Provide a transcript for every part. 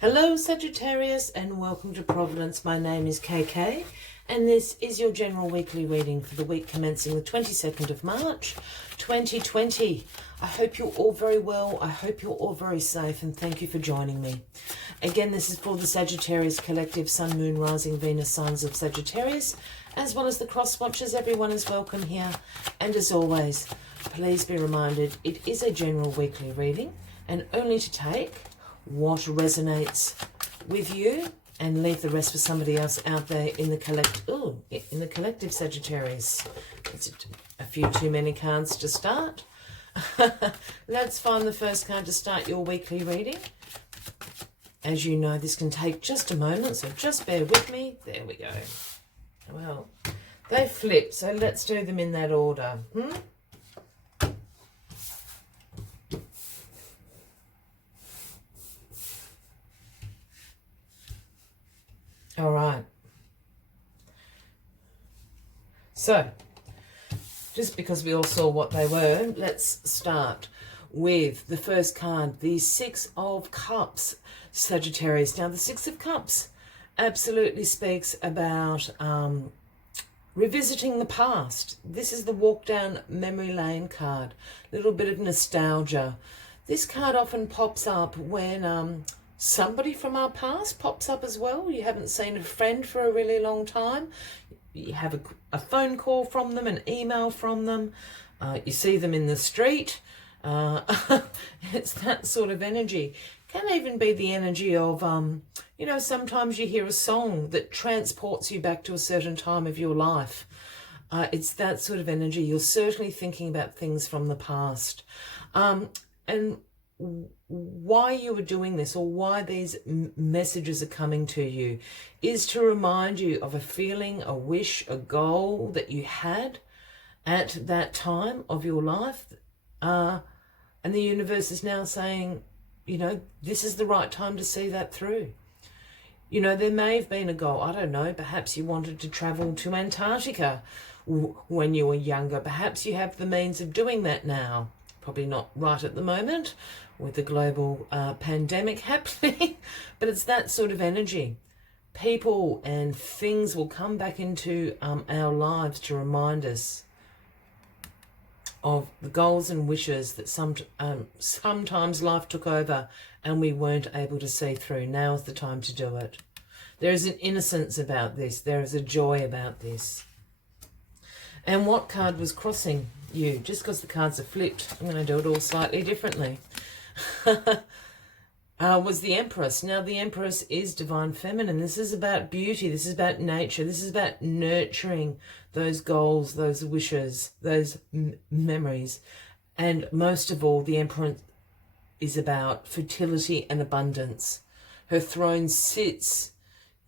Hello Sagittarius and welcome to Providence. My name is KK and this is your general weekly reading for the week commencing the 22nd of March 2020. I hope you're all very well. I hope you're all very safe and thank you for joining me. Again, this is for the Sagittarius Collective, Sun, Moon, Rising, Venus signs of Sagittarius, as well as the cross watchers. Everyone is welcome here. And as always, please be reminded it is a general weekly reading and only to take what resonates with you and leave the rest for somebody else out there in the collective Sagittarius. It's a few too many cards to start. Let's find the first card to start your weekly reading. As you know, this can take just a moment, so just bear with me. There we go. Well, they flip, so let's do them in that order. All right. So, just because we all saw what they were, let's start with the first card, the Six of Cups, Sagittarius. Now, the Six of Cups absolutely speaks about revisiting the past. This is the walk down memory lane card, a little bit of nostalgia. This card often pops up when somebody from our past pops up as well. You haven't seen a friend for a really long time. You have a phone call from them, an email from them. You see them in the street. It's that sort of energy. Can even be the energy of, sometimes you hear a song that transports you back to a certain time of your life. It's that sort of energy. You're certainly thinking about things from the past. And why you are doing this, or why these messages are coming to you, is to remind you of a feeling, a wish, a goal that you had at that time of your life. And the universe is now saying, this is the right time to see that through. There may have been a goal. I don't know. Perhaps you wanted to travel to Antarctica when you were younger. Perhaps you have the means of doing that now. Probably not right at the moment with the global pandemic happening, but it's that sort of energy. People and things will come back into our lives to remind us of the goals and wishes that sometimes life took over and we weren't able to see through. Now is the time to do it. There is an innocence about this. There is a joy about this. And what card was crossing you? Just because the cards are flipped, I'm going to do it all slightly differently. Was the Empress. Now, the Empress is divine feminine. This is about beauty. This is about nature. This is about nurturing those goals, those wishes, those memories. And most of all, the Empress is about fertility and abundance. Her throne sits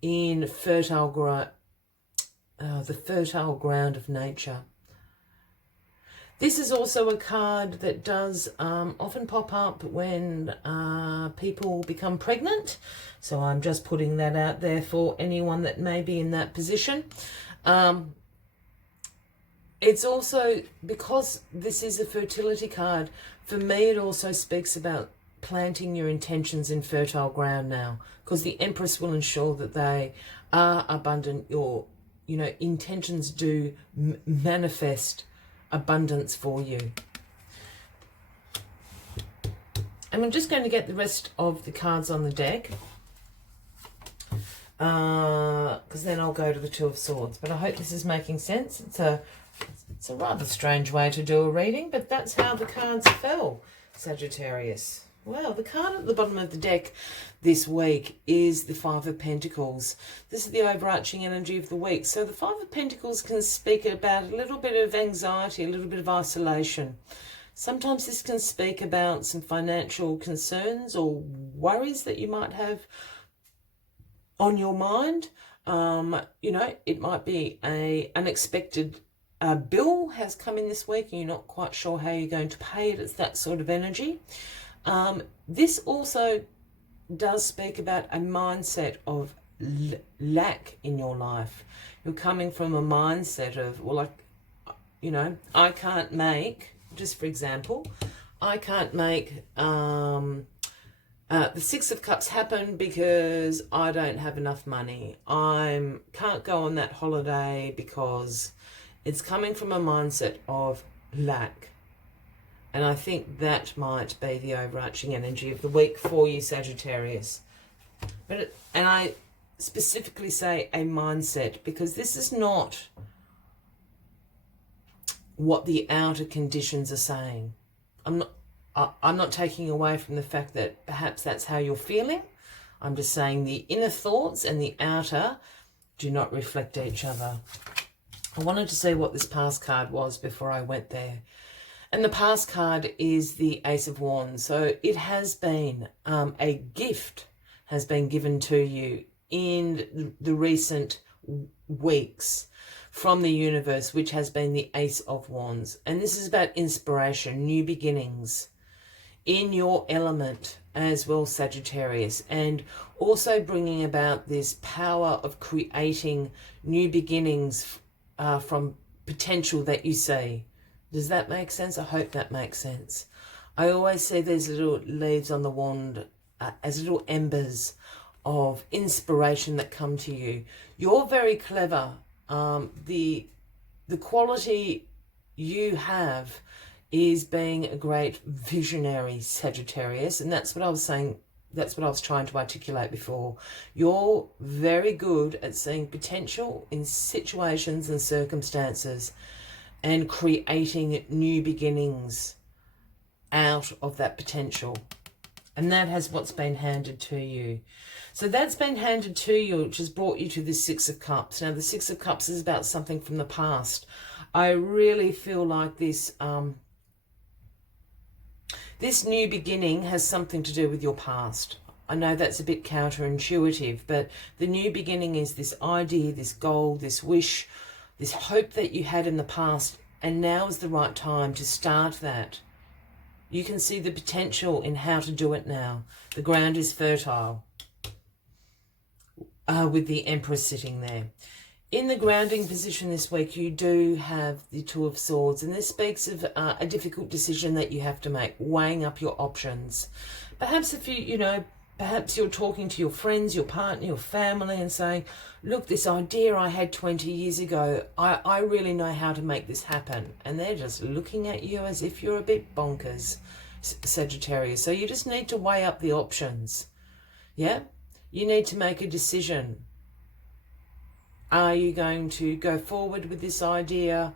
in the fertile ground of nature. This is also a card that does often pop up when people become pregnant. So I'm just putting that out there for anyone that may be in that position. It's also, because this is a fertility card, for me it also speaks about planting your intentions in fertile ground now. Because the Empress will ensure that they are abundant. Your intentions do manifest abundance for you. And I'm just going to get the rest of the cards on the deck, because then I'll go to the Two of Swords. But I hope this is making sense. It's a rather strange way to do a reading, but that's how the cards fell, Sagittarius. Well, the card at the bottom of the deck this week is the Five of Pentacles. This is the overarching energy of the week. So the Five of Pentacles can speak about a little bit of anxiety, a little bit of isolation. Sometimes this can speak about some financial concerns or worries that you might have on your mind. It might be an unexpected bill has come in this week and you're not quite sure how you're going to pay it. It's that sort of energy. This also does speak about a mindset of lack in your life. You're coming from a mindset of, I can't make, just for example, I can't make The Six of Cups happened because I don't have enough money. I can't go on that holiday because it's coming from a mindset of lack. And I think that might be the overarching energy of the week for you, Sagittarius. And I specifically say a mindset because this is not what the outer conditions are saying. I'm not taking away from the fact that perhaps that's how you're feeling. I'm just saying the inner thoughts and the outer do not reflect each other. I wanted to see what this past card was before I went there. And the past card is the Ace of Wands. So it has been a gift has been given to you in the recent weeks from the universe, which has been the Ace of Wands. And this is about inspiration, new beginnings in your element as well, Sagittarius, and also bringing about this power of creating new beginnings from potential that you see. Does that make sense? I hope that makes sense. I always see these little leaves on the wand as little embers of inspiration that come to you. You're very clever. The quality you have is being a great visionary, Sagittarius, and that's what I was saying. That's what I was trying to articulate before. You're very good at seeing potential in situations and circumstances and creating new beginnings out of that potential. And that has what's been handed to you. So that's been handed to you, which has brought you to the Six of Cups. Now, the Six of Cups is about something from the past. I really feel like this new beginning has something to do with your past. I know that's a bit counterintuitive, but the new beginning is this idea, this goal, this wish, this hope that you had in the past, and now is the right time to start that. You can see the potential in how to do it now. The ground is fertile with the Empress sitting there. In the grounding position this week, you do have the Two of Swords, and this speaks of a difficult decision that you have to make, weighing up your options. Perhaps if perhaps you're talking to your friends, your partner, your family, and saying, look, this idea I had 20 years ago, I really know how to make this happen. And they're just looking at you as if you're a bit bonkers, Sagittarius. So you just need to weigh up the options. Yeah? You need to make a decision. Are you going to go forward with this idea?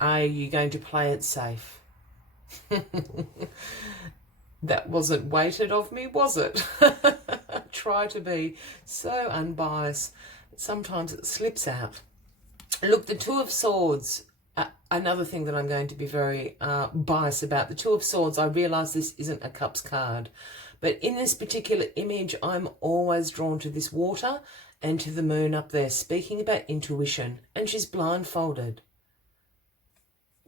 Are you going to play it safe? That wasn't weighted of me, was it? Try to be so unbiased. Sometimes it slips out. Look, the Two of Swords, another thing that I'm going to be very biased about. The Two of Swords, I realise this isn't a Cups card. But in this particular image, I'm always drawn to this water and to the moon up there, speaking about intuition. And she's blindfolded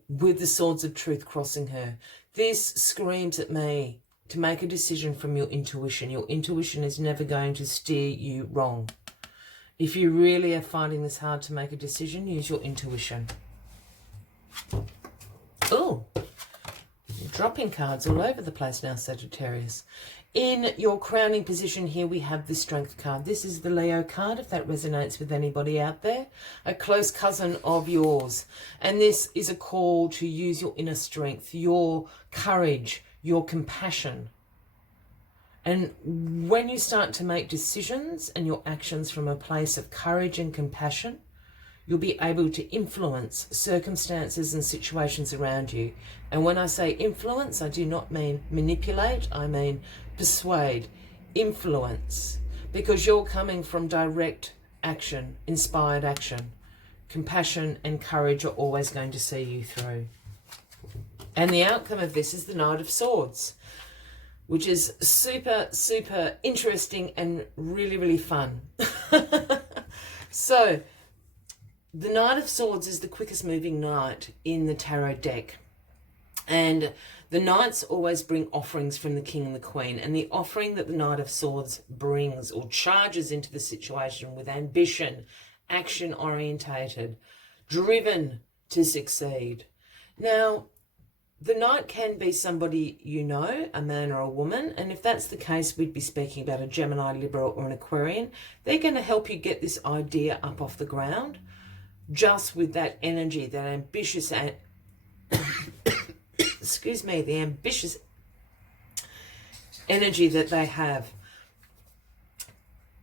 with the swords of truth crossing her. This screams at me to make a decision from your intuition. Your intuition is never going to steer you wrong. If you really are finding this hard to make a decision, use your intuition. Oh, dropping cards all over the place now, Sagittarius. In your crowning position here, we have the Strength card. This is the Leo card, if that resonates with anybody out there. A close cousin of yours. And this is a call to use your inner strength, your courage, your compassion. And when you start to make decisions and your actions from a place of courage and compassion, you'll be able to influence circumstances and situations around you. And when I say influence, I do not mean manipulate, I mean persuade, influence, because you're coming from direct action, inspired action. Compassion and courage are always going to see you through. And the outcome of this is the Knight of Swords, which is super, super interesting and really, really fun. So, the Knight of Swords is the quickest moving knight in the tarot deck. And the knights always bring offerings from the king and the queen. And the offering that the Knight of Swords brings or charges into the situation with ambition, action orientated, driven to succeed. Now, The Knight can be somebody you know, a man or a woman, and if that's the case, we'd be speaking about a Gemini, Libra, or an Aquarian. They're going to help you get this idea up off the ground, just with that energy, that ambitious, excuse me, the ambitious energy that they have.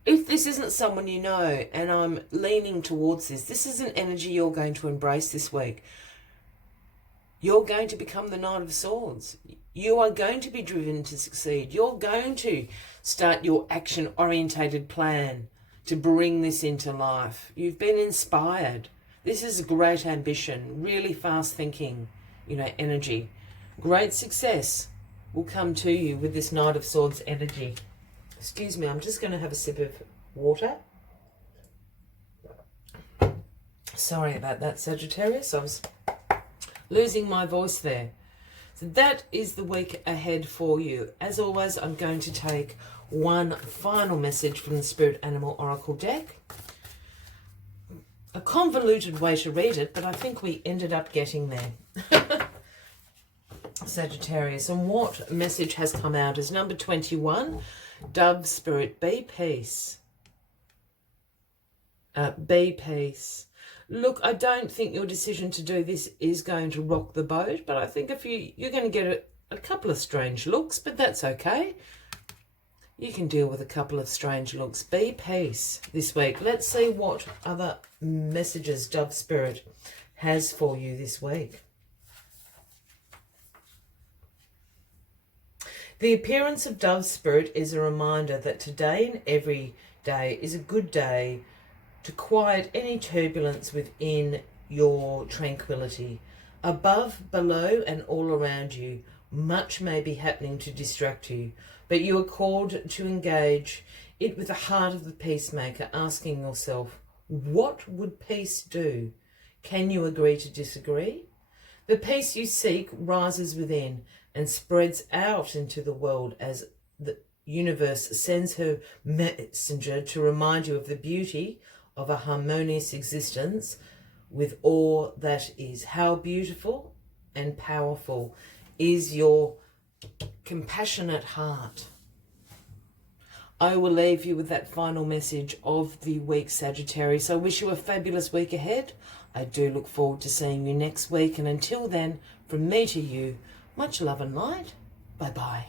If this isn't someone you know, and I'm leaning towards this is an energy you're going to embrace this week. You're going to become the Knight of Swords. You are going to be driven to succeed. You're going to start your action-orientated plan to bring this into life. You've been inspired. This is great ambition, really fast thinking, energy. Great success will come to you with this Knight of Swords energy. Excuse me, I'm just going to have a sip of water. Sorry about that, Sagittarius. I was losing my voice there. So that is the week ahead for you. As always, I'm going to take one final message from the Spirit Animal Oracle deck. A convoluted way to read it, but I think we ended up getting there. Sagittarius, and what message has come out is number 21, Dove Spirit, be peace. Be peace. Look, I don't think your decision to do this is going to rock the boat, but I think you're going to get a couple of strange looks, but that's okay. You can deal with a couple of strange looks. Be peace this week. Let's see what other messages Dove Spirit has for you this week. The appearance of Dove Spirit is a reminder that today and every day is a good day to quiet any turbulence within your tranquility. Above, below, and all around you, much may be happening to distract you, but you are called to engage it with the heart of the peacemaker, asking yourself, what would peace do? Can you agree to disagree? The peace you seek rises within and spreads out into the world as the universe sends her messenger to remind you of the beauty of a harmonious existence with all that is. How beautiful and powerful is your compassionate heart. I will leave you with that final message of the week, Sagittarius. I wish you a fabulous week ahead. I do look forward to seeing you next week. And until then, from me to you, much love and light. Bye-bye.